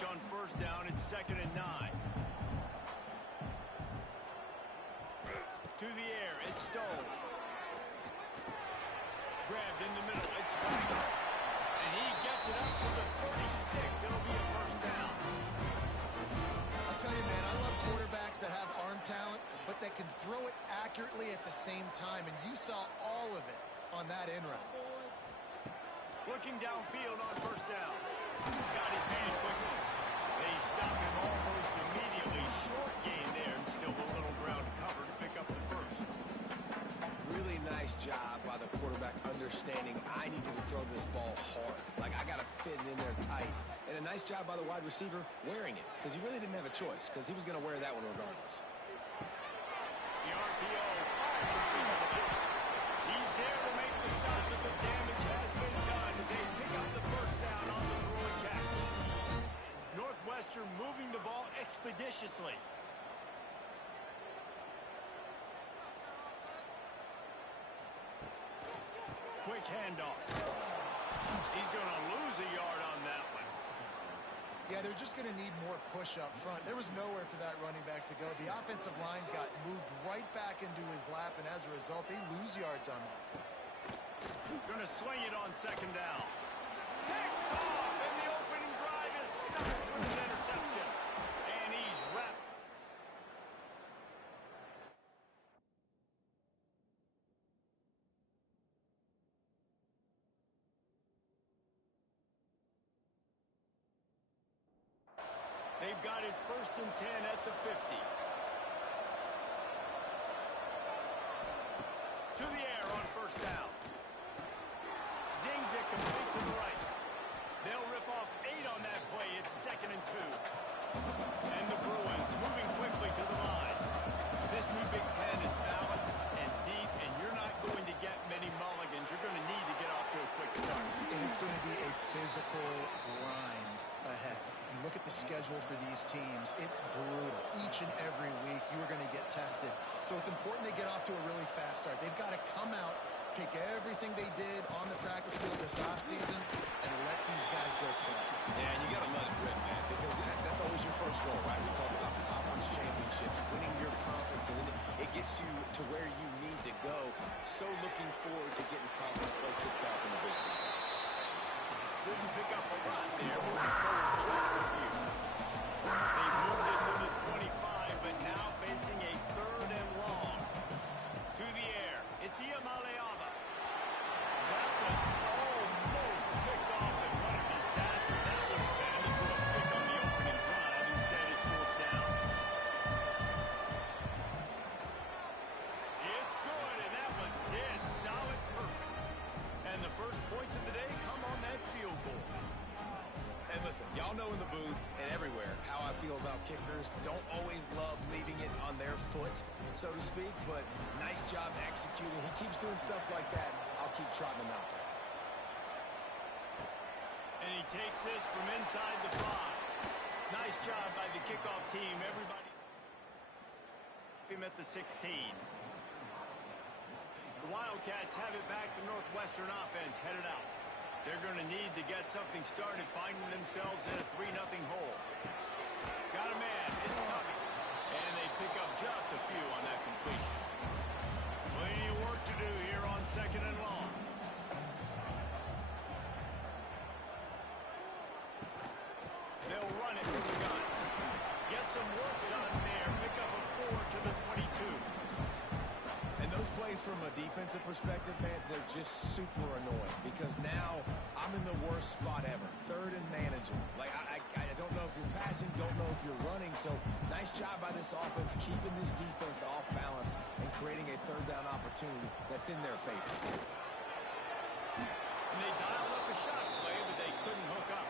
switch on first down. It's 2nd and 9. To the air, it's Stowe. Grabbed in the middle, it's White. And he gets it up to the 36. It'll be a first down. I'll tell you, man, I love quarterbacks that have arm talent, but that can throw it accurately at the same time. And you saw all of it on that end run. Looking downfield on first down. Got his hand quickly. They stopped him almost immediately. Short gain there, and still a little ground to cover to pick up the first. Really nice job by the quarterback understanding I need to throw this ball hard. Like, I got to fit it in there tight. And a nice job by the wide receiver wearing it, because he really didn't have a choice, because he was going to wear that one regardless. The RPO. He's there to make the stop, but the damage has been done as they pick up the first down on the throw and catch. Northwestern moving the ball expeditiously. Quick handoff. He's going to lose a yard on that one. Yeah, they're just going to need more push up front. There was nowhere for that running back to go. The offensive line got moved right back into his lap, and as a result, they lose yards on that. Going to swing it on 2nd down. Picked off, and the opening drive is stopped with an interception. And he's wrapped. They've got it 1st and 10 at the 50. To the air on first down. Zings it complete to the right. They'll rip off 8 on that play. It's 2nd and 2. And the Bruins moving quickly to the line. This new Big Ten is balanced and deep, and you're not going to get many mulligans. You're going to need to get off to a quick start. And it's going to be a physical grind ahead. You look at the schedule for these teams, it's brutal. Each and every week, you are going to get tested. So it's important they get off to a really fast start. They've got to come out, pick everything they did on the practice field this offseason, and let these guys go play. Yeah, and you got to let it rip, man, because that's always your first goal, right? We talk about conference championships, winning your conference, and then it gets you to where you need to go. So looking forward to getting conference play kicked off in the Big Ten. Didn't pick up a lot there. Moving forward just a few. They moved it to the 25, but now facing a 3rd and long. To the air. It's Iamaleava. That was almost picked off, and what a disaster. That would have been into a pick on the opening drive. Instead, it's 4th down. It's good, and that was dead solid perfect. And the first points of the day come on that field goal. And listen, y'all know in the booth and everywhere how I feel about kickers. Don't always love leaving it on their foot, so to speak, but nice job executing. He keeps doing stuff like that. I'll keep trotting him out there. And he takes this from inside the 5. Nice job by the kickoff team. Everybody's him at the 16. The Wildcats have it back. The Northwestern offense headed out. They're going to need to get something started, finding themselves in a 3-0 hole. Got a man. It's coming. And they pick up just a few on that completion. Plenty of work to do here on 2nd and long. They'll run it from the gun. Get some work done there. Pick up a 4 to the 22. And those plays from a defensive perspective, man, they're just super annoying because now I'm in the worst spot ever. 3rd and managing. Like, I don't know if you're passing, don't know if you're running. So nice job by this offense keeping this defense off balance and creating a 3rd down opportunity that's in their favor. And they dialed up a shot play, but they couldn't hook up.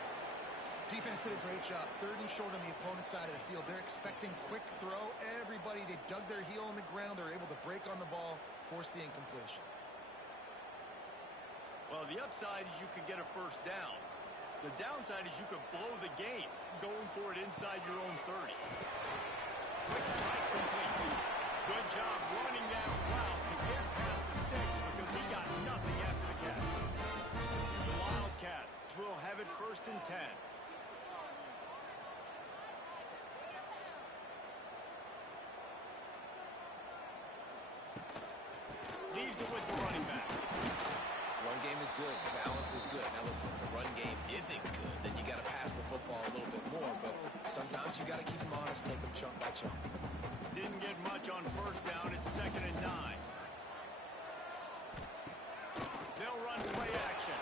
Defense did a great job. 3rd and short on the opponent's side of the field. They're expecting quick throw. Everybody, they dug their heel on the ground. They're able to break on the ball, force the incompletion. Well, the upside is you could get a first down. The downside is you could blow the game going for it inside your own 30. Quick strike complete. Good job running that route to get past the sticks because he got nothing after the catch. The Wildcats will have it 1st and 10. Leaves it with the running back. Run game is good. Balance is good. Now listen, if the run game isn't good, then you got to pass the football a little bit more. But sometimes you got to keep them honest, take them chunk by chunk. Didn't get much on first down. It's 2nd and 9. They'll run play action.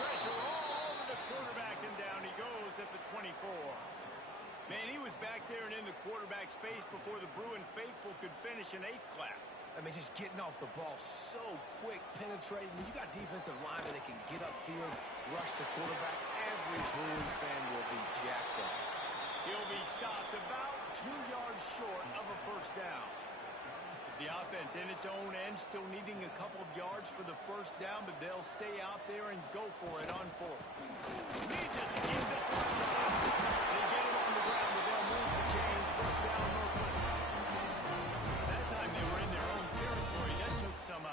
Pressure all over the quarterback, and down he goes at the 24. Man, he was back there and in the quarterback's face before the Bruin faithful could finish an 8 clap. I mean, just getting off the ball so quick, penetrating. When you got defensive linemen that can get upfield, rush the quarterback, every Bruins fan will be jacked up. He'll be stopped about 2 yards short of a first down. The offense in its own end still needing a couple of yards for the first down, but they'll stay out there and go for it on 4th. Needs it to keep this drive running. They get it on the ground, but they'll move the chains. First down, Northwestern. That time they were in their own territory. That took some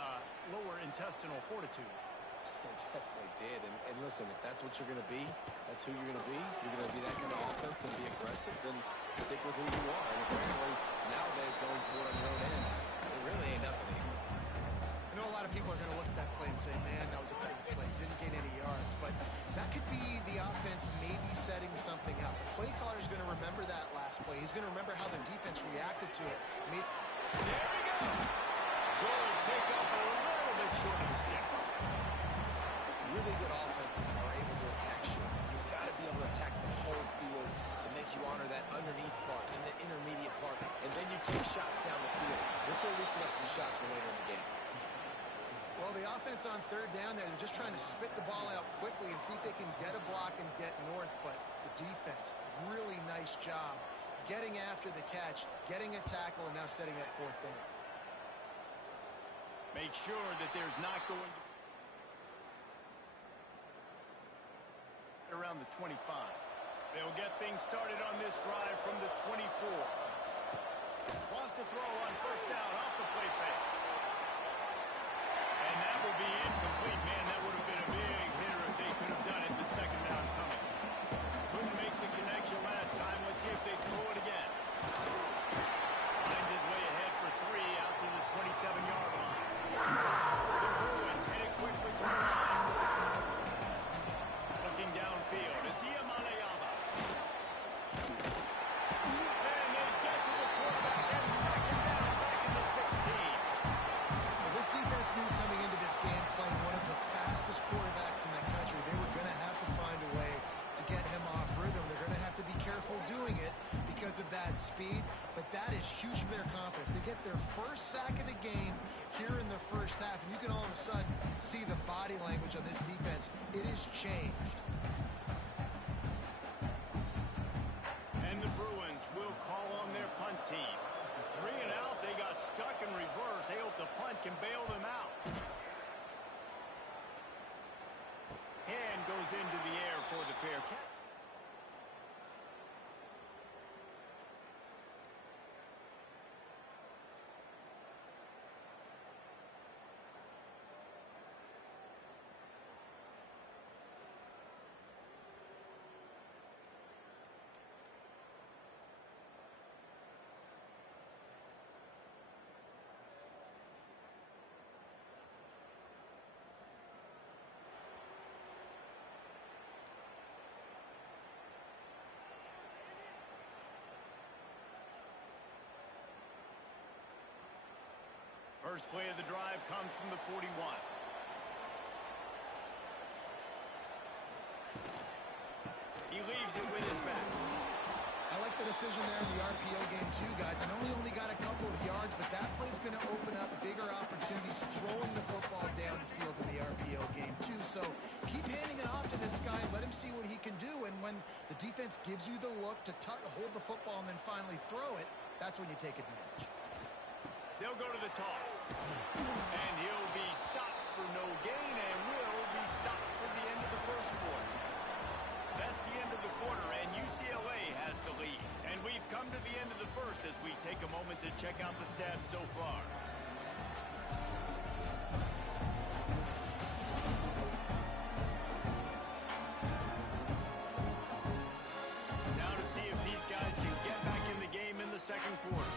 lower intestinal fortitude. It definitely did. And listen, if that's what you're going to be, that's who you're going to be. You're going to be that kind of offense and be aggressive, then stick with who you are. And apparently, nowadays, going for it on your own end, it really ain't nothing anymore. I know a lot of people are going to look at that play and say, man, that was a bad play. Didn't gain any yards. But that could be the offense maybe setting something up. The play caller is going to remember that last play. He's going to remember how the defense reacted to it. There we go. Good pick up a little bit short of the sticks. Really good offenses are able to attack short. You've got to be able to attack the whole field to make you honor that underneath part and the intermediate part, and then you take shots down the field. This will loosen up some shots for later in the game. Well, the offense on 3rd down there, they're just trying to spit the ball out quickly and see if they can get a block and get north. But the defense, really nice job getting after the catch, getting a tackle, and now setting up 4th down. Make sure that there's not going to around the 25. They'll get things started on this drive from the 24. Wants to throw on first down off the play fake. And that will be incomplete. Man, that would have been a big hitter if they could have done it, but 2nd down coming. Couldn't make the connection last time. Let's see if they throw it again. Finds his way ahead for 3 out to the 27-yard line. The Bruins headed quickly to the line. Looking downfield, it's Iamanayama. And they get to the quarterback and knock him down back in the 16. Well, this defense knew coming into this game, playing one of the fastest quarterbacks in the country, they were going to have to find a way to get him off rhythm. They're going to have to be careful doing it because of that speed, but that is huge for their confidence. They get their first sack of the game here in the first half, and you can all of a sudden see the body language on this defense. It is changed. And the Bruins will call on their punt team. 3 and out, they got stuck in reverse. They hope the punt can bail them out. Hand goes into the air for the fair catch. First play of the drive comes from the 41. He leaves it with his back. I like the decision there in the RPO game too, guys. I know he only got a couple of yards, but that play's going to open up bigger opportunities throwing the football down the field in the RPO game too. So keep handing it off to this guy. Let him see what he can do. And when the defense gives you the look to hold the football and then finally throw it, that's when you take advantage. They'll go to the toss. And he'll be stopped for no gain and will be stopped for the end of the first quarter. That's the end of the quarter, and UCLA has the lead. And we've come to the end of the first as we take a moment to check out the stats so far. Now to see if these guys can get back in the game in the second quarter.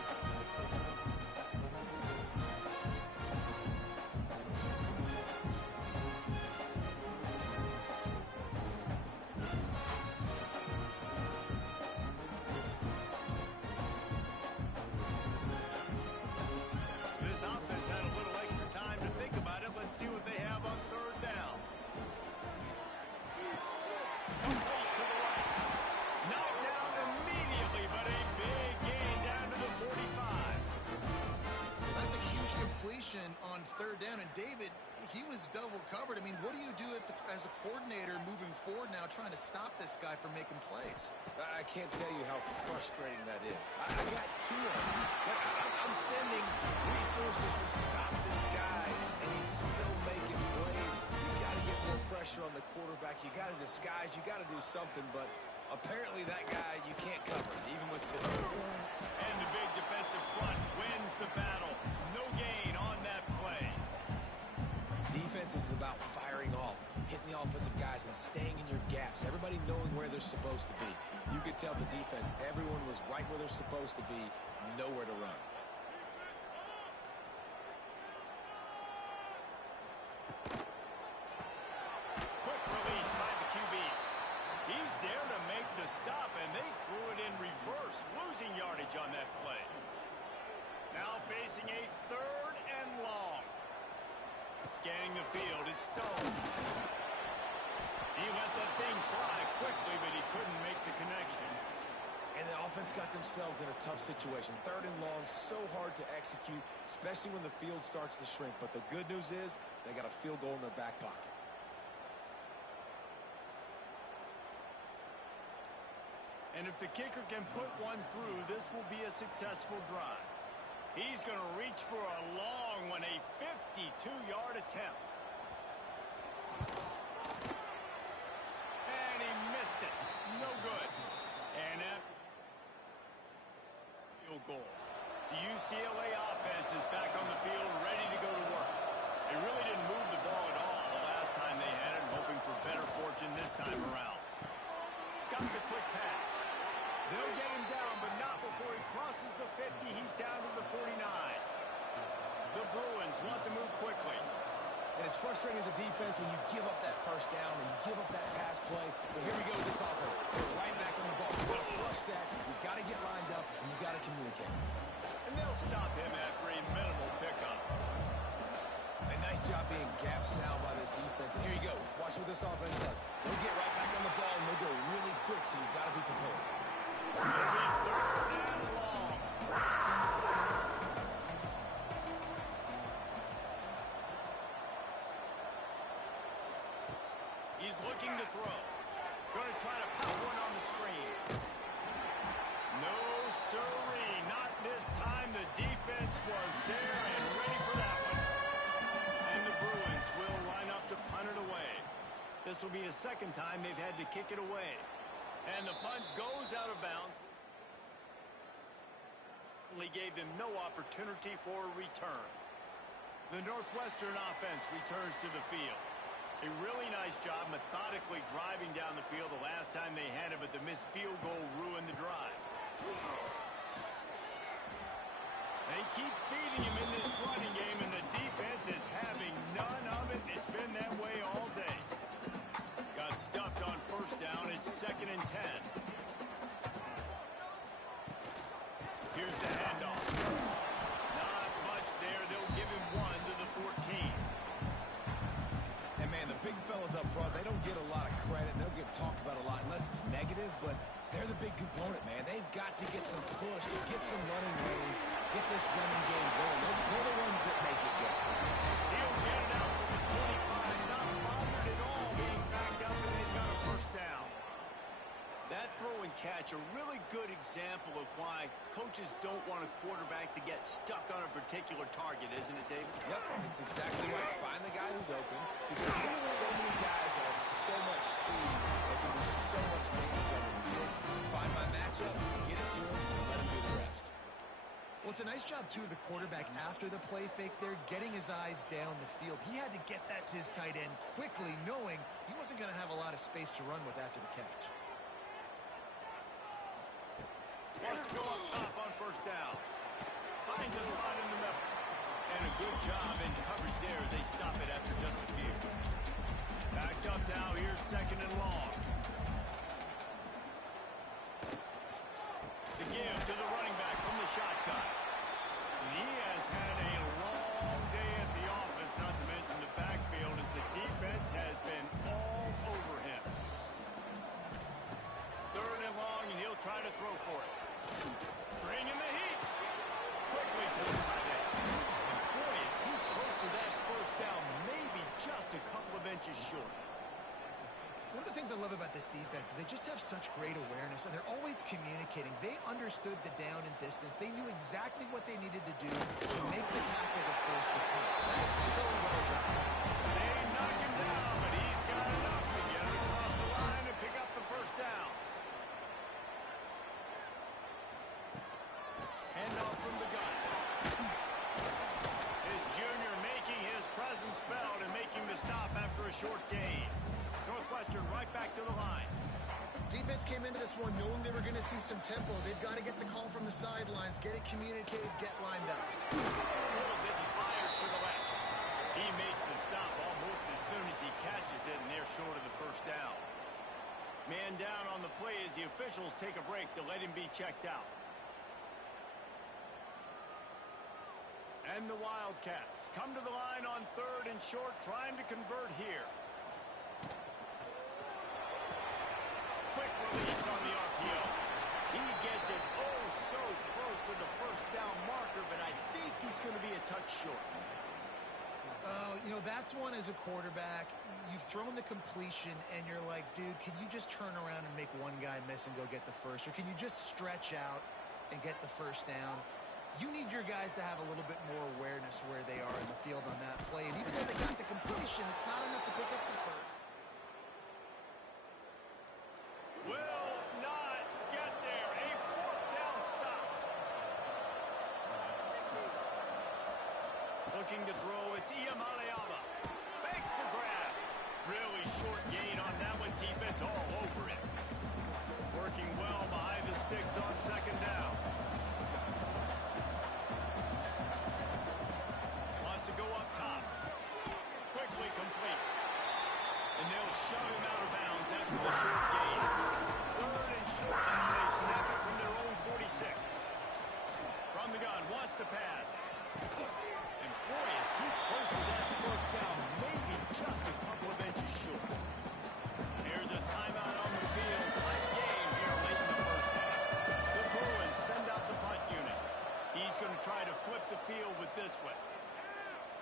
completion on third down. And David, he was double covered. I mean, what do you do as a coordinator moving forward now trying to stop this guy from making plays? I can't tell you how frustrating that is. I got two of them. I'm sending resources to stop this guy, and he's still making plays. You got to get more pressure on the quarterback. You got to disguise. You got to do something, but apparently that guy you can't cover, even with two. And the big defensive front wins the battle. No gain on that play. Defense is about firing off, hitting the offensive guys, and staying in your gaps. Everybody knowing where they're supposed to be. You could tell the defense, everyone was right where they're supposed to be, nowhere to run. Quick release by the QB. He's there to make the stop, and they threw it in reverse, losing yardage on that play. Now facing a third and long. Scanning the field, it's Stone. He let that thing fly quickly, but he couldn't make the connection. And the offense got themselves in a tough situation. Third and long, so hard to execute, especially when the field starts to shrink. But the good news is they got a field goal in their back pocket. And if the kicker can put one through, this will be a successful drive. He's going to reach for a long one, a 52-yard attempt. And he missed it. No good. And after field goal, the UCLA offense is back on the field, ready to go to work. They really didn't move the ball at all the last time they had it, hoping for better fortune this time around. Got the quick pass. They'll get him down, but not before he crosses the 50. He's down to the 49. The Bruins want to move quickly. And it's frustrating as a defense when you give up that first down and you give up that pass play. But here we go with this offense. They're right back on the ball. You've got to flush that. You've got to get lined up, and you've got to communicate. And they'll stop him after a minimal pickup. A nice job being gap sound by this defense. And here you go. Watch what this offense does. They'll get right back on the ball, and they'll go really quick, so you've got to be prepared. It'll be third and long. He's looking to throw. Going to try to pop one on the screen. No, sirree. Not this time. The defense was there and ready for that one. And the Bruins will line up to punt it away. This will be the second time they've had to kick it away. And the punt goes out of bounds. Only gave them no opportunity for a return. The Northwestern offense returns to the field. A really nice job methodically driving down the field the last time they had it, but the missed field goal ruined the drive. They keep feeding him in this running game, and the defense is having none of it. It's been that way all day. Got stuffed on first down. It's 2nd and 10. Here's the handoff. Not much there. They'll give him one to the 14. And, man, the big fellas up front, they don't get a lot of credit. They don't get talked about a lot unless it's negative, but they're the big component, man. They've got to get some push, to get some running lanes, get this running game going. They're the ones that make it go. He'll get it out to the 25, not bothered at all being backed up, and they've got a first down. That throw and catch, a really good example of why coaches don't want a quarterback to get stuck on a particular target, isn't it, David? Yep, it's exactly right. Find the guy who's open because you got so many guys that have so much speed that can do so much damage on the field. Find my matchup, get it to him, and let him do the rest. Well, it's a nice job, too, of the quarterback after the play fake there, getting his eyes down the field. He had to get that to his tight end quickly, knowing he wasn't going to have a lot of space to run with after the catch. Wants to go up top on first down. Finds a spot in the middle. And a good job in coverage there as they stop it after just a few. Backed up now. Here's 2nd and long. The give to the running back from the shotgun. And he has had a long day at the office, not to mention the backfield, as the defense has been all over him. 3rd and long, and he'll try to throw for it. Bring in the heat. Quickly to the tight end. And boy, is things I love about this defense is they just have such great awareness, and they're always communicating. They understood the down and distance. They knew exactly what they neneeded to do to make the tackle to force the punt. That is so well done. They knock him down, but he's got enough to get it across the line and pick up the first down. Handoff from the gun. His junior making his presence felt and making the stop after a short gain. Northwestern right back to the line. Defense came into this one knowing they were going to see some tempo. They've got to get the call from the sidelines, get it communicated, get lined up. Pulls it and fires to the left. He makes the stop almost as soon as he catches it, and they're short of the first down. Man down on the play as the officials take a break to let him be checked out. And the Wildcats come to the line on 3rd and short, trying to convert here. Quick release on the RPO. He gets it so close to the first down marker, but I think he's going to be a touch short. You know, that's one as a quarterback. You've thrown the completion, and you're like, dude, can you just turn around and make one guy miss and go get the first? Or can you just stretch out and get the first down? You need your guys to have a little bit more awareness where they are in the field on that play. And even though they got the completion, it's not enough to pick up the first. Will not get there. A 4th down stop. Looking to throw, it's Iamaleava. Makes the grab. Really short gain on that one. Defense all over it. Working well behind the sticks on 2nd down. Wants to go up top. Quickly complete. And they'll shove him out of bounds after the short gain. 3rd and short now. They snap it from their own 46. From the gun, wants to pass. And boy, is he close to that first down. Maybe just a couple of inches short. Here's a timeout on the field. Tight game here late in the first half. The Bruins send out the punt unit. He's going to try to flip the field with this one.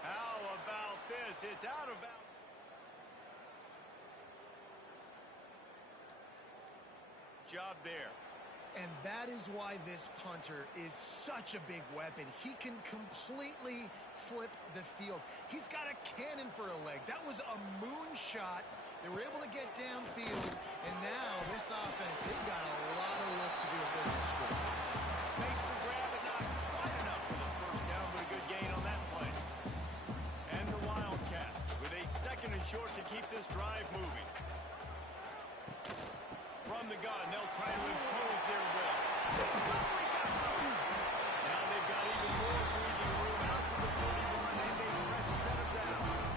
How about this? It's out of bounds. Job there. And that is why this punter is such a big weapon. He can completely flip the field. He's got a cannon for a leg. That was a moonshot. They were able to get downfield, and now this offense, they've got a lot of work to do if they're going to score. Makes the grab, but not quite enough for the first down, but a good gain on that play. And the Wildcats with a 2nd and short to keep this drive moving. From the gun, they'll try to impose their will. Now they've got even more breathing room out to the 41 and a fresh set of downs.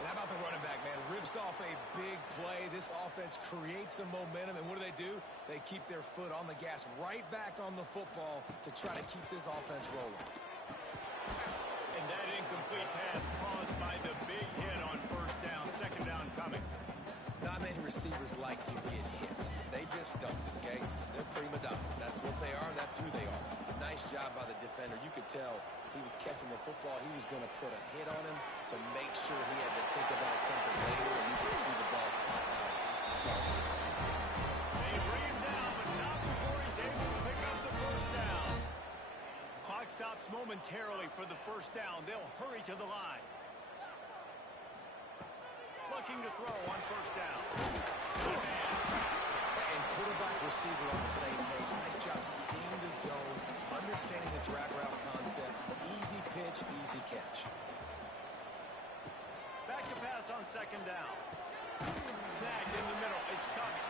And how about the running back, man? Rips off a big play. This offense creates some momentum, and what do? They keep their foot on the gas right back on the football to try to keep this offense rolling. And that incomplete pass caused by the big hit on first down. 2nd down coming. Not many receivers like to get hit. They just don't, okay? They're prima donnas. That's what they are. That's who they are. Nice job by the defender. You could tell he was catching the football. He was going to put a hit on him to make sure he had to think about something later, and you could see the ball pop out. They bring him down, but not before he's able to pick up the first down. Clock stops momentarily for the first down. They'll hurry to the line. Looking to throw on first down. And quarterback receiver on the same page. Nice job seeing the zone, understanding the drag route concept. Easy pitch, easy catch. Back to pass on 2nd down. Snagged in the middle. It's coming.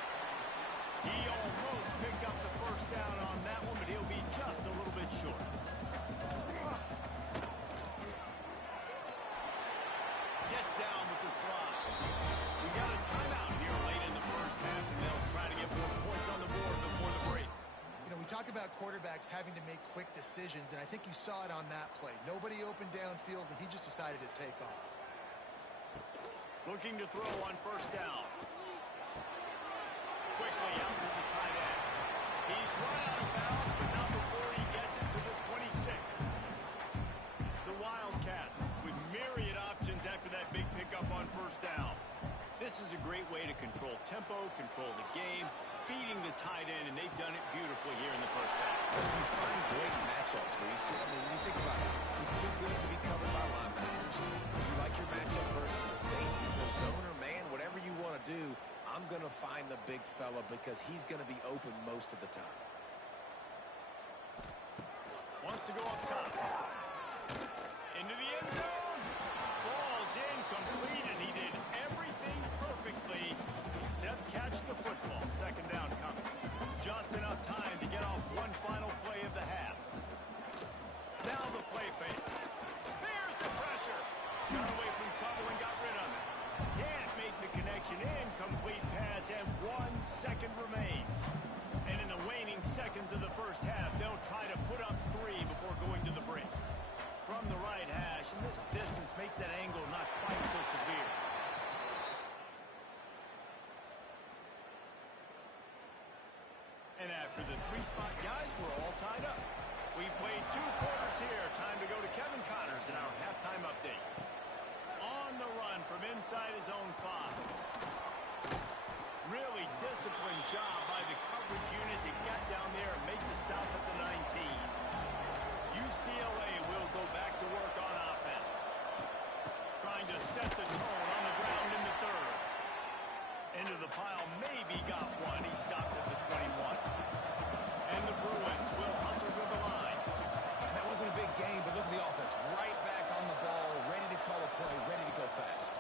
He almost picked up the first down on that one, but he'll be just a little bit short. Gets down with the slide. We got a timeout here late in the first half, and they'll try to get more points on the board before the break. You know, we talk about quarterbacks having to make quick decisions, and I think you saw it on that play. Nobody opened downfield, and he just decided to take off. Looking to throw on first down. Quickly out to the tight end. He's run out of bounds, but not before he gets it to the 26. The Wildcats with myriad options after that big pickup on first down. This This is a great way to control tempo, control the game, feeding the tight end, and they've done it beautifully here in the first half. You find great matchups where you see, I mean, you think about it. He's too good to be covered by linebackers. You like your matchup versus a safety, so zone or man, whatever you want to do, I'm going to find the big fella because he's going to be open most of the time. Wants to go up top. Into the end zone. Falls incomplete, and he did everything perfectly except catch the football. Second down coming. Just enough time to get off one final play of the half. Now the play fake. There's the pressure. Got away from trouble and got rid of it. Can't make the connection. Incomplete pass, and 1 second remains. And in the waning seconds of the first half, they'll try to put up 3 before going to the break. From the right hash, and this distance makes that angle not quite so severe. And after the 3-spot guys, we're all tied up. We've played 2 quarters here. Time to go to Kevin Connors in our halftime update. On the run from inside his own 5. Really disciplined job by the coverage unit to get down there and make the stop at the 19. UCLA will go back to work on offense. Trying to set the tone on the ground in the 3rd. Into the pile, maybe got one. He stopped at the 21. And the Bruins will hustle to the line. And that wasn't a big game, but look at the offense. Right back on the ball, ready to call a play, ready to go fast.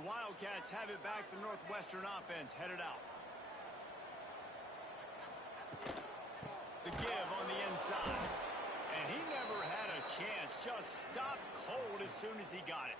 The Wildcats have it back. The Northwestern offense headed out. The give on the inside. And he never had a chance. Just stopped cold as soon as he got it.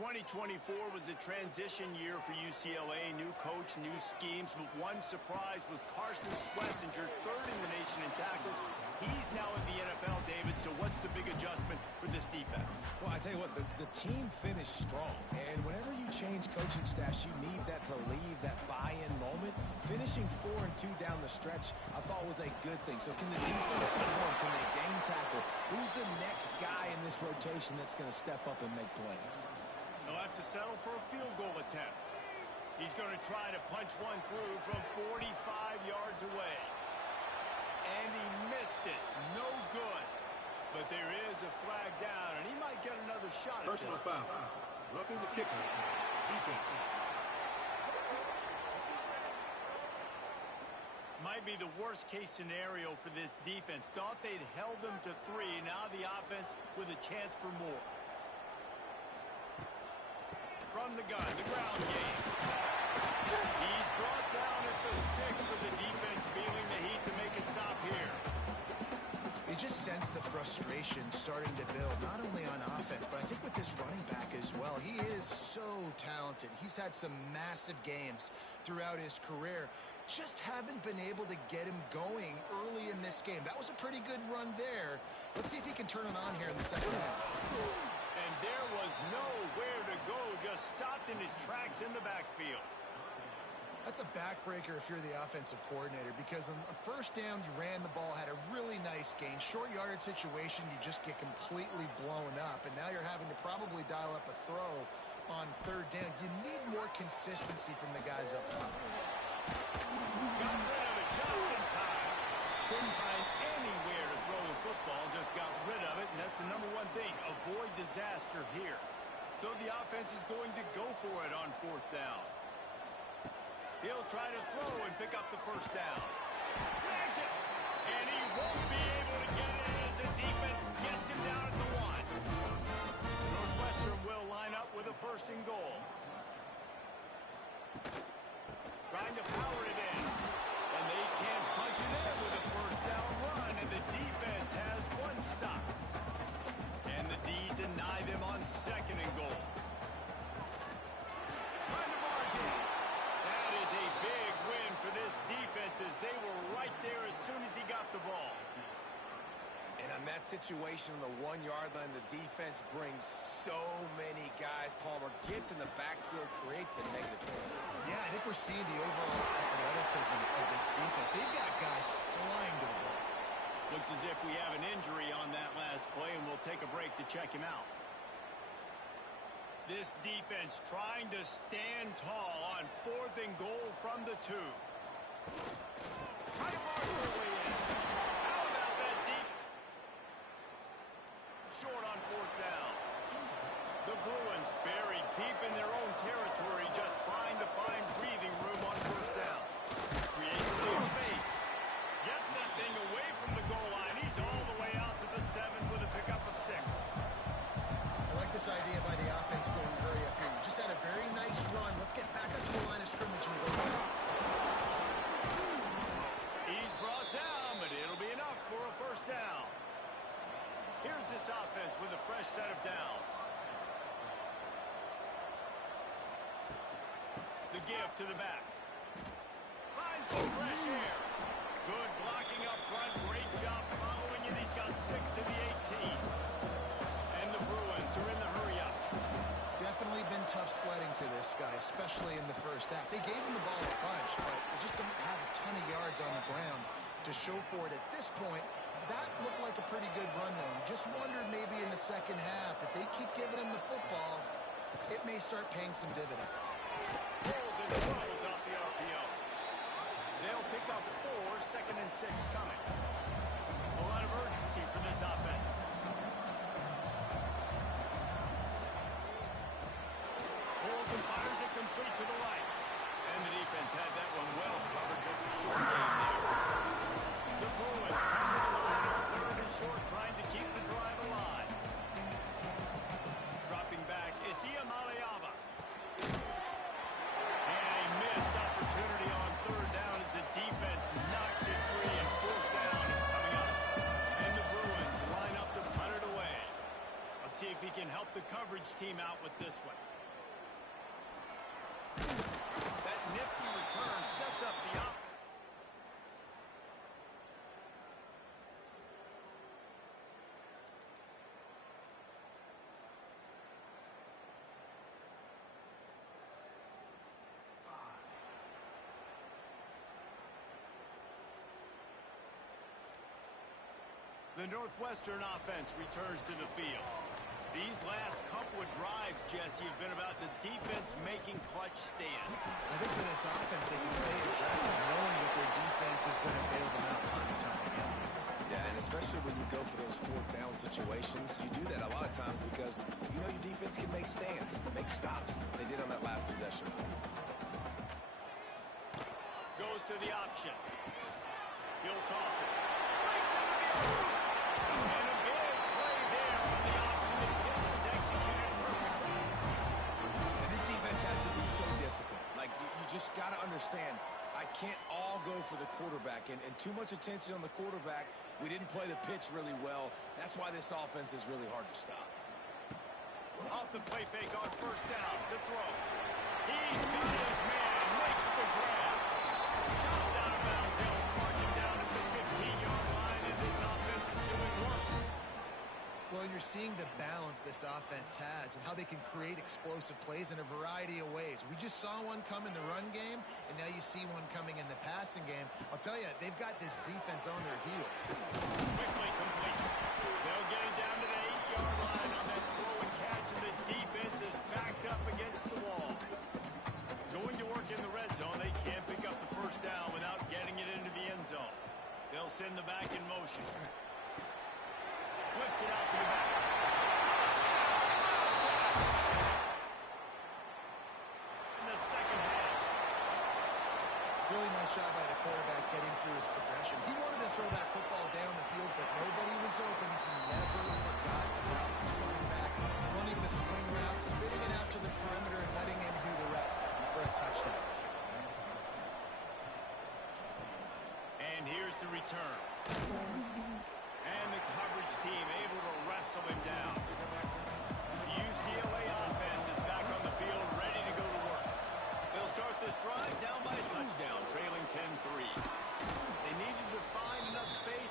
2024 was a transition year for UCLA. New coach, new schemes. But one surprise was Carson Schlesinger, 3rd in the nation in tackles. He's now in the NFL, David, so what's the big adjustment for this defense? Well, I tell you what, the team finished strong. And whenever you change coaching staffs, you need that believe, that buy-in moment. Finishing 4-2 down the stretch, I thought was a good thing. So can the defense score? Can they game tackle? Who's the next guy in this rotation that's going to step up and make plays? They'll have to settle for a field goal attempt. He's going to try to punch one through from 45 yards away. And he missed it. No good. But there is a flag down, and he might get another shot at this. Personal foul. Roughing the kicker. Defense. Might be the worst-case scenario for this defense. Thought they'd held them to 3. Now the offense with a chance for more. From the gun, the ground game. He's brought down at the 6 with the defense feeling the heat to make a stop here. You just sense the frustration starting to build, not only on offense, but I think with this running back as well. He is so talented. He's had some massive games throughout his career. Just haven't been able to get him going early in this game. That was a pretty good run there. Let's see if he can turn it on here in the second half. And there was nowhere to go, just stopped in his tracks in the backfield. That's a backbreaker if you're the offensive coordinator, because on first down, you ran the ball, had a really nice gain. Short yardage situation, you just get completely blown up, and now you're having to probably dial up a throw on 3rd down. You need more consistency from the guys up top. Got rid of it just in time. Couldn't find anywhere to throw the football, just got rid of it, and that's the number one thing. Avoid disaster here. So the offense is going to go for it on 4th down. He'll try to throw and pick up the first down. Snags it! And he won't be able to get it as the defense gets him down at the 1. Northwestern will line up the ball. And on that situation on the 1 yard line, the defense brings so many guys. Palmer gets in the backfield, creates the negative play. Yeah, I think we're seeing the overall athleticism of this defense. They've got guys flying to the ball. Looks as if we have an injury on that last play, and we'll take a break to check him out. This defense trying to stand tall on 4th and goal from the 2. Try to mark their way in. How about that deep? Short on 4th down. The Bruins buried deep in their own territory, just trying to find breathing room on 1st down. Creates a little space. Gets that thing away from the goal line. He's all the way out to the 7 with a pickup of 6. I like this idea by the offense going very up here. You just had a very nice run. Let's get back up to the line of scrimmage and go for it. He's brought down, but it'll be enough for a 1st down. Here's this offense with a fresh set of downs. The give to the back. Finds some fresh air. Good blocking up front. Great job following it. He's got 6 to the 18. And the Bruins are in the hurry-up. Definitely been tough sledding for this guy, especially in the 1st half. They gave him the ball a bunch, but they just don't have a ton of yards on the ground to show for it at this point. That looked like a pretty good run, though. You just wondered maybe in the 2nd half, if they keep giving him the football, it may start paying some dividends. Rolls and throws off the RPO. They'll pick up 4, 2nd and 6 coming. A lot of urgency for this offense. Pulls and fires it complete to the right. And the defense had that one well covered, just a short game there. The Bruins come to the line on 3rd and short, trying to keep the drive alive. Dropping back, it's Iamaleava. And a missed opportunity on 3rd down as the defense knocks it free, and 4th down is coming up. And the Bruins line up to punt it away. Let's see if he can help the coverage team out with this one. That nifty return sets up the offense. The Northwestern offense returns to the field. These last couple of drives, Jesse, have been about the defense making clutch stand. I think for this offense, they can stay aggressive, knowing that their defense is going to bail them out time and time again. Yeah, and especially when you go for those 4th down situations, you do that a lot of times because you know your defense can make stands, make stops. They did on that last possession. Goes to the option. He'll toss it. Breaks into the open. And a big play there on the option. The pitch was executed perfectly. And this defense has to be so disciplined. Like, you just got to understand, I can't all go for the quarterback. And too much attention on the quarterback. We didn't play the pitch really well. That's why this offense is really hard to stop. Off the play fake on 1st down. To throw. He's got his man. Makes the grab. Shot out of bounds. They'll mark him down at the 15-yard line, and this offense is doing work. Well, you're seeing the balance this offense has and how they can create explosive plays in a variety of ways. We just saw one come in the run game, and now you see one coming in the passing game. I'll tell you, they've got this defense on their heels. Quickly complete. They'll get it down to the 8-yard line on that throw and catch, and the defense is backed up against the wall. Going to work in the red zone, they can't pick up the 1st down without getting it into the end zone. They'll send the back in motion. Flips it out to the back. In the 2nd half. Really nice job by the quarterback getting through his progression. He wanted to throw that football down the field, but nobody was open. He never forgot about swinging back, running the swing route, spitting it out to the perimeter, and letting him do the rest for a touchdown. And here's the return. And the coverage team able to wrestle him down. UCLA offense is back on the field, ready to go to work. They'll start this drive down by a touchdown, trailing 10-3. They needed to find enough space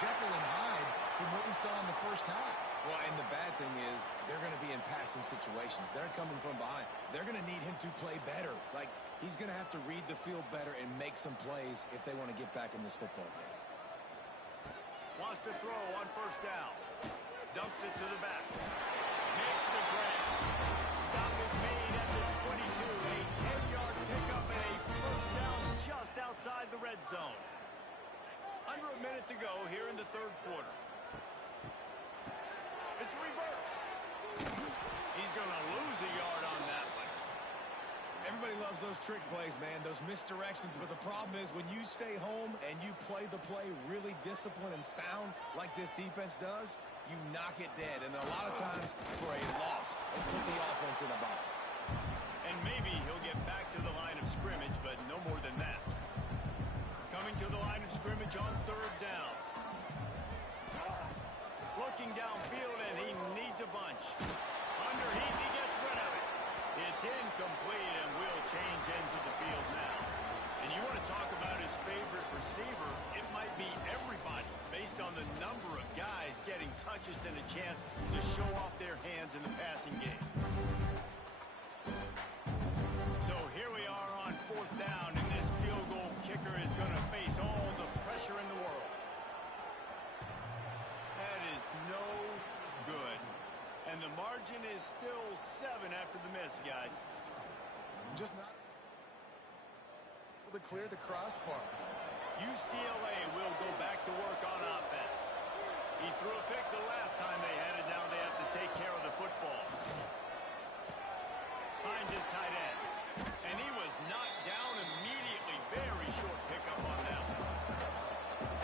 Jekyll and Hyde from what we saw in the first half. Well, and the bad thing is they're going to be in passing situations. They're coming from behind. They're going to need him to play better. Like, he's going to have to read the field better and make some plays if they want to get back in this football game. Wants to throw on first down. Dumps it to the back. Makes the grab. Stop is made at the 22. A 10-yard pickup and a first down just outside the red zone. Under a minute to go here in the third quarter. It's reverse. He's going to lose a yard on that one. Everybody loves those trick plays, man, those misdirections. But the problem is when you stay home and you play the play really disciplined and sound like this defense does, you knock it dead. And a lot of times for a loss and put the offense in a bind. And maybe he'll get back to the line of scrimmage, but no more than that. Coming to the line of scrimmage on third down. Looking downfield, and he needs a bunch. Underneath, he gets rid of it. It's incomplete, and will change ends of the field now. And you want to talk about his favorite receiver, it might be everybody, based on the number of guys getting touches and a chance to show off their hands in the passing game. So here we are on fourth down, and this field goal kicker is going to face all the pressure in the world. That is no good. And the margin is still 7 after the miss, guys. Just not able to clear the crossbar. UCLA will go back to work on offense. He threw a pick the last time they had it. Now they have to take care of the football. Finds his tight end. And he was knocked down immediately. Very short pickup on that one.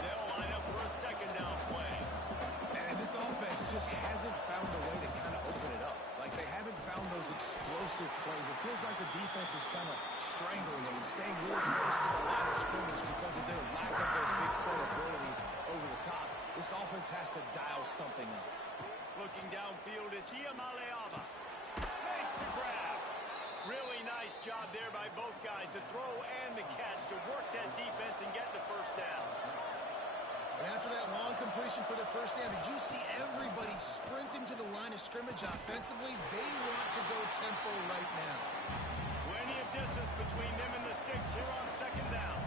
They'll line up for a second down play. And this offense just hasn't found a way to kind of open it up. Like, they haven't found those explosive plays. It feels like the defense is kind of strangling them and staying really close to the line of scrimmage because of their lack of their big play ability over the top. This offense has to dial something up. Looking downfield, it's Iamaleava. Makes the grab. Really nice job there by both guys, the throw and the catch, to work that defense and get the first down. And after that long completion for the first down, did you see everybody sprinting to the line of scrimmage offensively? They want to go tempo right now. Plenty of distance between them and the sticks here on second down.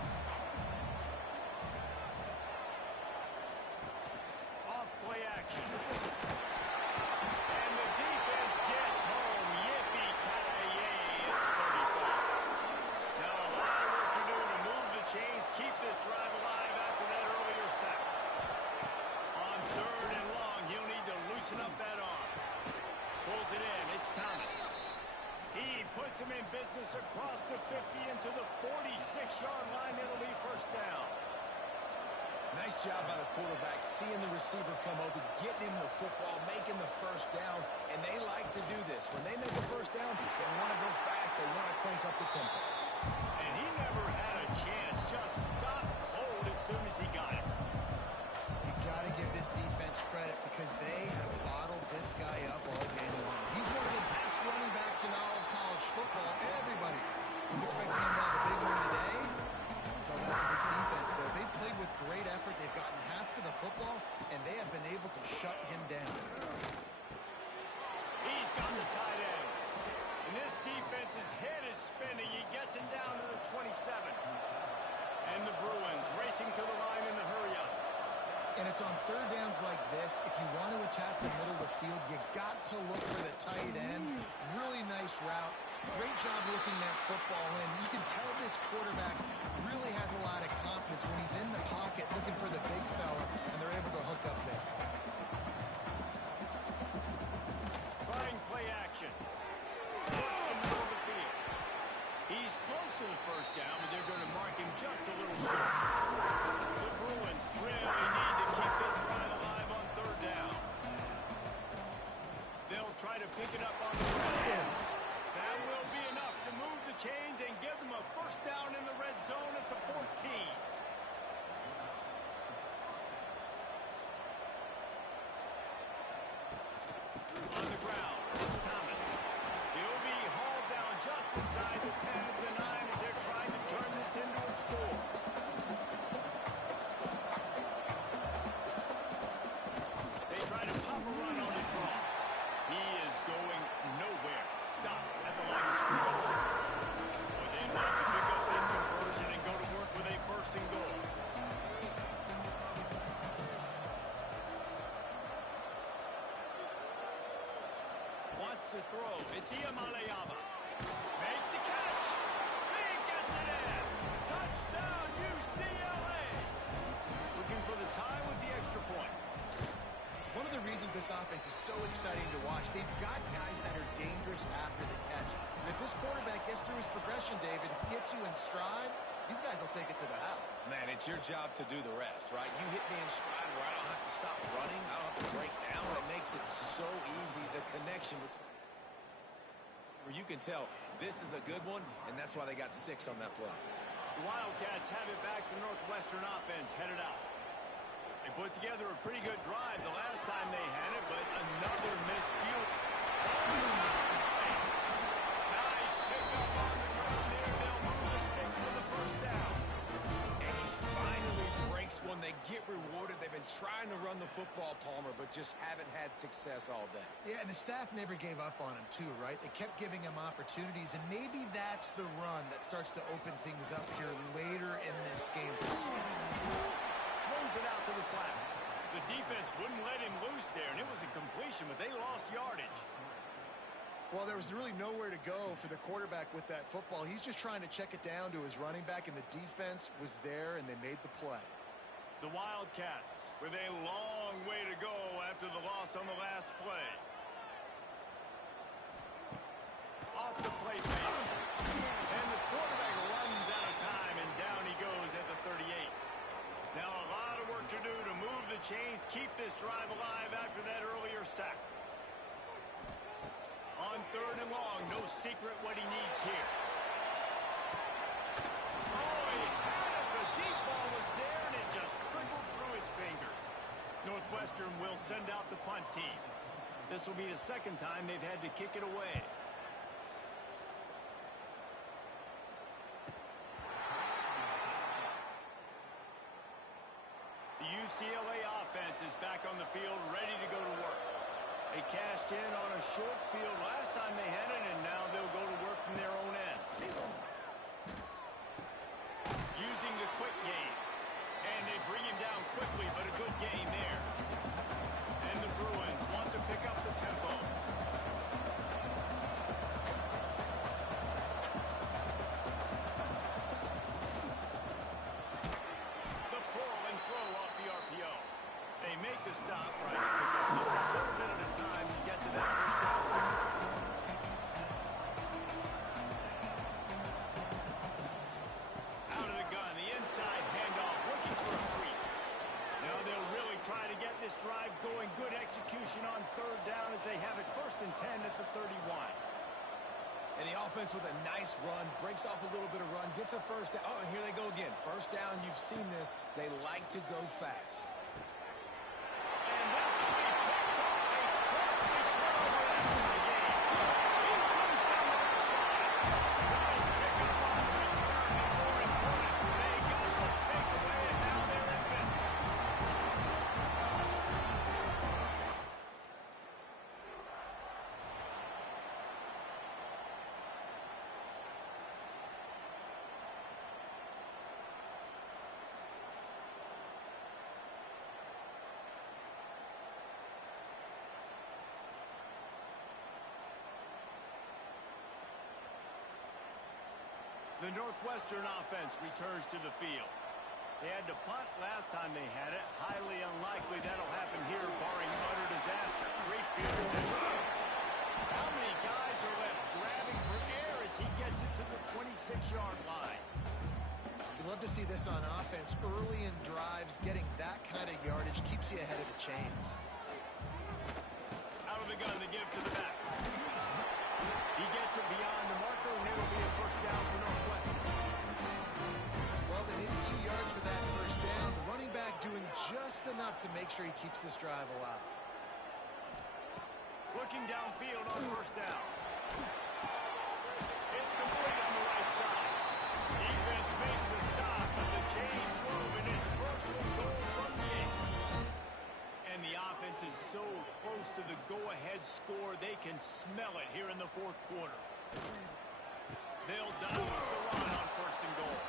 Off play action. And the defense gets home. Yippee-ki-yay at 35. Now a lot of work to do to move the chains, keep this drive alive after that earlier sack. On third and long, he'll need to loosen up that arm. Pulls it in. It's Thomas. He puts him in business across the 50 into the 46-yard line. It'll be first down. Nice job by the quarterback, seeing the receiver come open, getting him the football, making the first down, and they like to do this. When they make a first down, they want to go fast, they want to crank up the tempo. And he never had a chance, just stopped cold as soon as he got it. You got to give this defense credit because they have bottled this guy up all game long. He's one of the best running backs in all of college football. Everybody is expecting him to have a big one today. Tell that to this defense, though. They've played with great effort. They've gotten hats to the football, and they have been able to shut him down. He's got the tight end. And this defense's head is spinning. He gets it down to the 27. And the Bruins racing to the line in the hurry-up. And it's on third downs like this. If you want to attack the middle of the field, you got to look for the tight end. Really nice route. Great job looking that football in. You can tell this quarterback really has a lot of confidence when he's in the pocket looking for the big fella, and they're able to hook up there. Trying play action. Works the middle of the field. He's close to the first down, but they're going to mark him just a little short. The Bruins really need to keep this drive alive on third down. They'll try to pick it up on the ground. That will be enough to move the chains and give them a first down in the red zone at the 14. On the ground, it's Thomas. He'll be hauled down just inside the 10 of the 9 as they're trying to turn this into a score. It's Iamalayama. Makes the catch. He gets it in. Touchdown, UCLA. Looking for the tie with the extra point. One of the reasons this offense is so exciting to watch, they've got guys that are dangerous after the catch. And if this quarterback gets through his progression, David, hits you in stride, these guys will take it to the house. Man, it's your job to do the rest, right? You hit me in stride where I don't have to stop running. I don't have to break down. It makes it so easy, the connection between. Where you can tell this is a good one, and that's why they got 6 on that play. The Wildcats have it back. The Northwestern offense headed out. They put together a pretty good drive the last time they had it, but another missed field. Nice pickup on the ground there. They'll move the sticks for the first down. And he finally breaks one. They get rewarded. They've been trying to run the football, Palmer, but just haven't had success all day. Yeah, and the staff never gave up on him, too, right? They kept giving him opportunities, and maybe that's the run that starts to open things up here later in this game. Swings it out to the flat. The defense wouldn't let him loose there, and it was a completion, but they lost yardage. Well, there was really nowhere to go for the quarterback with that football. He's just trying to check it down to his running back, and the defense was there, and they made the play. The Wildcats with a long way to go after the loss on the last play. Off the play fake. And the quarterback runs out of time, and down he goes at the 38. Now a lot of work to do to move the chains, keep this drive alive after that earlier sack. On 3rd and long, no secret what he needs here. Oh, he had it. The deep ball was there, and it just trickled through his fingers. Northwestern will send out the punt team. This will be the second time they've had to kick it away. The UCLA offense is back on the field, ready to go to work. They cashed in on a short field last time they had it, and now they'll go to work from their own end. Using the quick game. And they bring him down quickly, but a good gain there. And the Bruins want to pick up the tempo. The pull and throw off the RPO. They make the stop, trying to pick up just a little bit at a time to get to that first down. Out of the gun, the inside handoff, looking for a crease. Now they'll really try to get this drive going. Good execution on 3rd down as they have it 1st and 10 at the 31. And the offense with a nice run, breaks off a little bit of run, gets a first down. Oh, and here they go again. First down, you've seen this. They like to go fast. And this will be picked off. A costly turnover after the game. He's loose on the left side. Nice pickup on the return, and more important, they got the takeaway, and now they're in business. The Northwestern offense returns to the field. They had to punt last time they had it. Highly unlikely that'll happen here, barring utter disaster. Great field position. How many guys are left grabbing for air as he gets it to the 26-yard line? You love to see this on offense. Early in drives, getting that kind of yardage keeps you ahead of the chains. Out of the gun to give to the back. He gets it beyond the marker, and it'll be a first down for Northwestern. Well, they needed 2 yards for that first down. The running back doing just enough to make sure he keeps this drive alive. Looking downfield on first down. It's complete on the right side. Defense makes a stop, but the chains move, and it's 1st and goal from the 8. And the offense is so close to the go-ahead score, they can smell it here in the 4th quarter. They'll dial up the run on 1st and goal.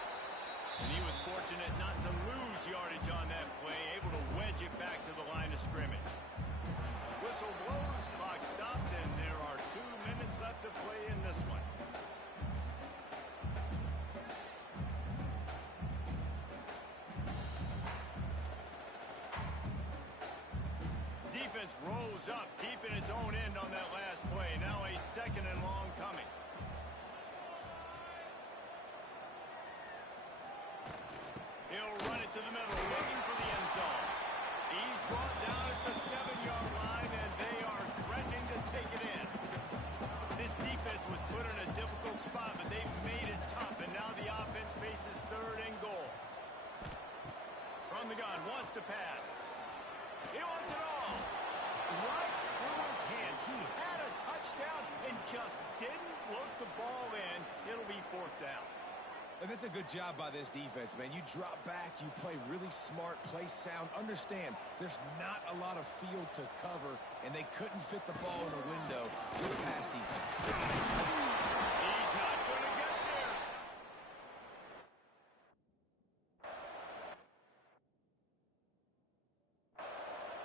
And he was fortunate not to lose yardage on that play, able to wedge it back to the line of scrimmage. Whistle blows, clock stopped, and there are 2 minutes left left to play in this one. Defense rose up deep in its own end on that last play. Now a second and long coming. He'll run it to the middle, looking for the end zone. He's brought down at the 7-yard line, and they are threatening to take it in. This defense was put in a difficult spot, but they've made it tough, and now the offense faces third and goal. From the gun, wants to pass. He wants it all. Right through his hands. He had a touchdown and just didn't look the ball in. It'll be fourth down. And that's a good job by this defense, man. You drop back, you play really smart, play sound. Understand, there's not a lot of field to cover, and they couldn't fit the ball in a window. Good pass defense. He's not going to get there.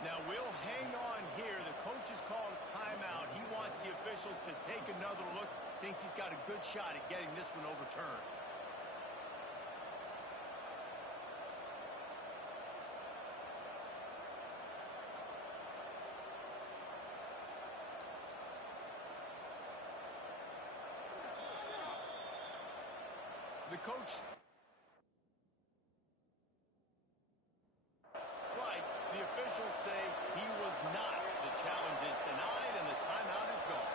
Now we'll hang on here. The coach has called timeout. He wants the officials to take another look. Thinks he's got a good shot at getting this one overturned. The coach... Right, the officials say he was not. The challenge is denied and the timeout is gone.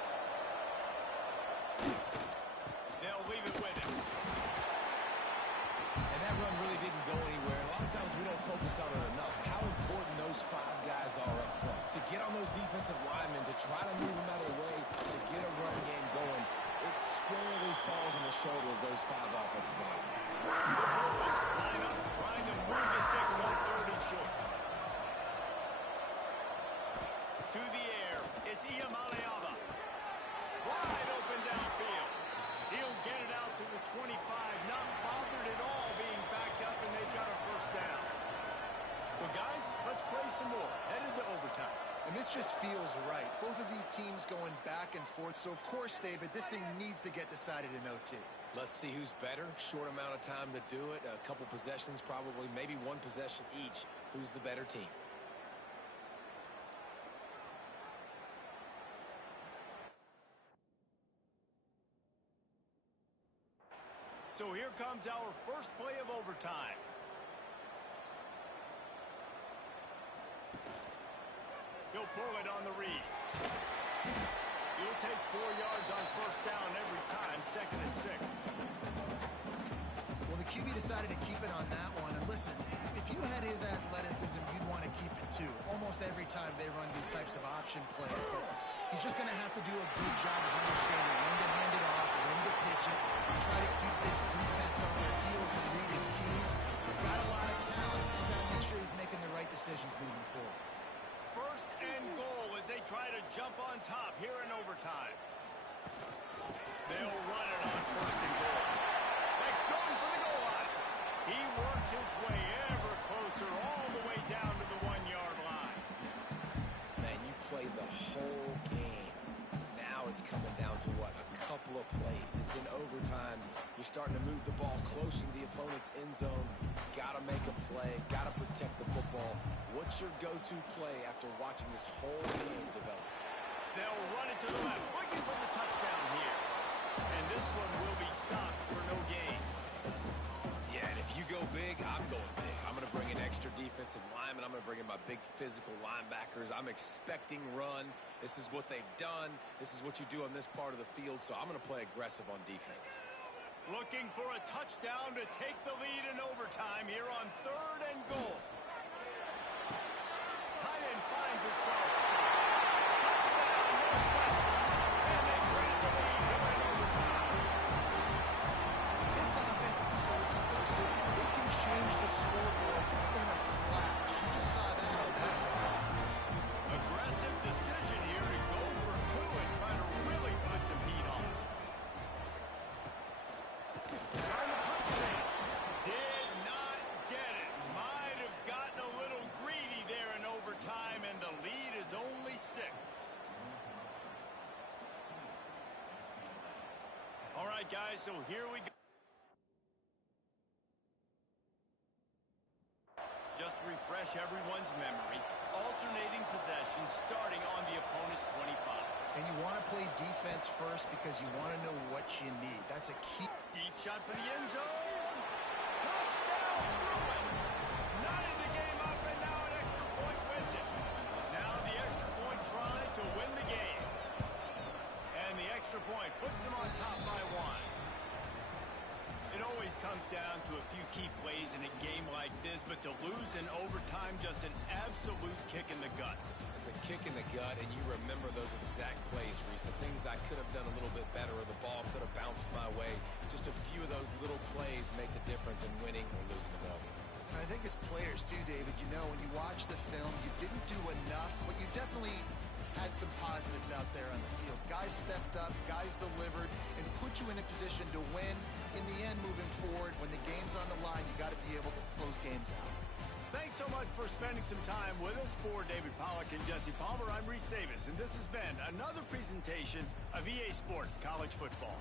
They'll leave it with him. And that run really didn't go anywhere. A lot of times we don't focus on it enough. How important those 5 guys are up front. To get on those defensive linemen, to try to move them out of the way, to get a run game going, it squarely falls on the shoulder of those 5 offensive linemen. The Bruins line up, trying to move the sticks on third and short. To the air, it's Iamaleava. Wide open downfield. He'll get it out to the 25, not bothered at all being backed up, and they've got a first down. Well, guys, let's play some more. Headed to overtime. And this just feels right. Both of these teams going back and forth. So, of course, David, this thing needs to get decided in OT. Let's see who's better. Short amount of time to do it. A couple possessions, probably, maybe one possession each. Who's the better team? So here comes our first play of overtime. He'll pull it on the read. He'll take 4 yards on first down every time, second and 6. Well, the QB decided to keep it on that one. And listen, if you had his athleticism, you'd want to keep it too. Almost every time they run these types of option plays. But he's just going to have to do a good job of understanding when to hand it off, when to pitch it, and try to keep this defense on their heels and read his keys. He's got a lot of talent. He's got to make sure he's making the right decisions moving forward. First and goal as they try to jump on top here in overtime. They'll run it on first and goal. That's going for the goal line. He works his way ever closer all the way down to the 1-yard line. Man, you play the whole game. Now it's coming down to what? A couple of plays. It's in overtime. You're starting to move the ball closer to the opponent's end zone. Got to make a play. Got to protect the football. What's your go-to play after watching this whole game develop? They'll run it to the left, looking for the touchdown here. And this one will be stopped for no gain. Yeah, and if you go big, I'm going big. I'm going to bring in extra defensive linemen. I'm going to bring in my big physical linebackers. I'm expecting run. This is what they've done. This is what you do on this part of the field, so I'm going to play aggressive on defense. Looking for a touchdown to take the lead in overtime here on third and goal. Tight end finds a soft spot. Touchdown, Northwestern. And they grab the lead here in overtime. This offense is so explosive, it can change the scoreboard in a flash. You just saw that on that drive. Aggressive decision here to go for 2 and try to really put some heat on. Trying to punch it in. Did not get it. Might have gotten a little greedy there in overtime, and the lead is only 6. guys, so here we go. Just to refresh everyone's memory, alternating possession starting on the opponent's 25. And you want to play defense first because you want to know what you need. That's a key. Deep shot for the end zone. Touchdown, Bruin. Not in the game up, and now an extra point wins it. Now the extra point trying to win the game. And the extra point puts them on top by 1. It always comes down to a few key plays in a game like this, but to lose in overtime, just an absolute kick in the gut. It's a kick in the gut, and you remember those exact plays, Reese. The things I could have done a little bit better, or the ball could have bounced my way. Just a few of those little plays make the difference in winning or losing the ball game. And I think as players too, David, you know, when you watch the film, you didn't do enough, but you definitely had some positives out there on the field. Guys stepped up, guys delivered, and put you in a position to win. In the end, moving forward, when the game's on the line, you got to be able to close games out. Thanks so much for spending some time with us. For David Pollack and Jesse Palmer, I'm Reese Davis, and this has been another presentation of EA Sports College Football.